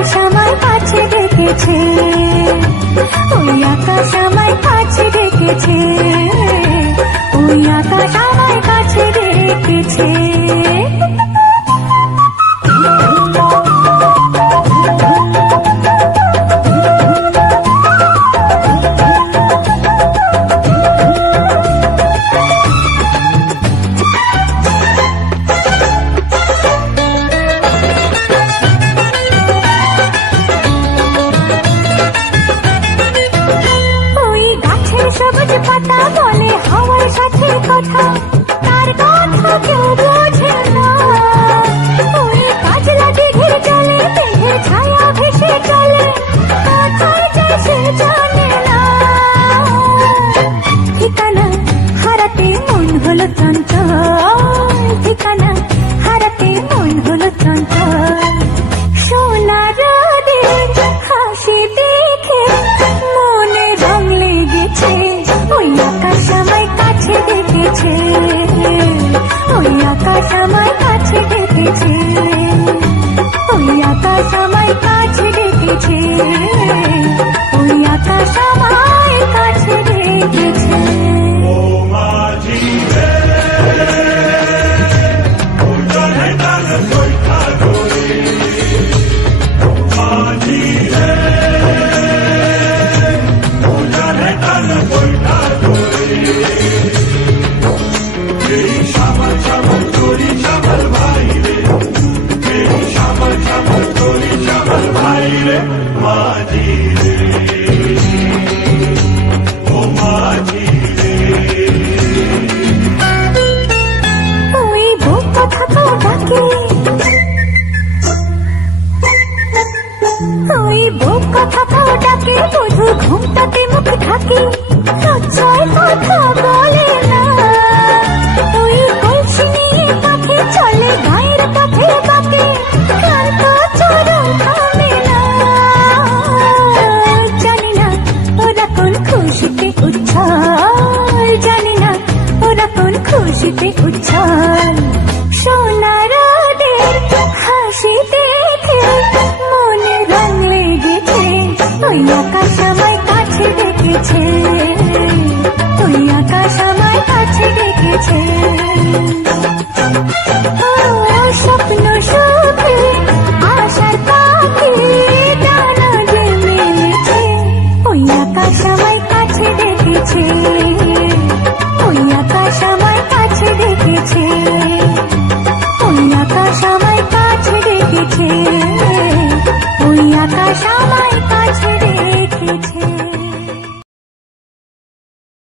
আকাশ আমায় কাছে ডেকেছে, ওই আকাশ আমায় কাছে ডেকেছে, ওই আকাশ আমায় কাছে ডেকেছে। সবুজ পাতা বলে হাওয়ার সাথে কথা, তার কথা কেউ বোঝে না। ওই কাজলা দিঘির জলে মেঘের ছায়া ভেসে চলে, কোথায় যায় সে জানে না। ঠিকানা হারাতে মন হলো চঞ্চল, ঠিকানা হারাতে মন হলো চঞ্চল। সোনা রোদের হাসি দেখে মনে রং লেগেছে, ওই আকাশ আমায় কাছে ডেকেছে, ওই আকাশ আমায় কাছে ডেকেছে, ওই আকাশ আমায় কাছে ডেকেছে, ওই আকাশ আমায় কাছে ডেকেছে। ও মাঝি রে, ও জলে ডাল বৈঠা ধরে, মাঝি রে, ও জলে ডাল বৈঠা ধরে। এই শ্যামল শ্যামল তোরি শ্যামল ভাই রে, এই শ্যামল শ্যামল তোরি শ্যামল ভাই রে, মাঝি রে, ও মাঝি রে। ওই বুক কথাটাও ডাকে, ওই বুক কথাটাও ডাকে, বধু ঘুমটাতে মুখ ঢাকে, লজ্জায় কথা বলে না। ওই কলসি নিয়ে পথে চলে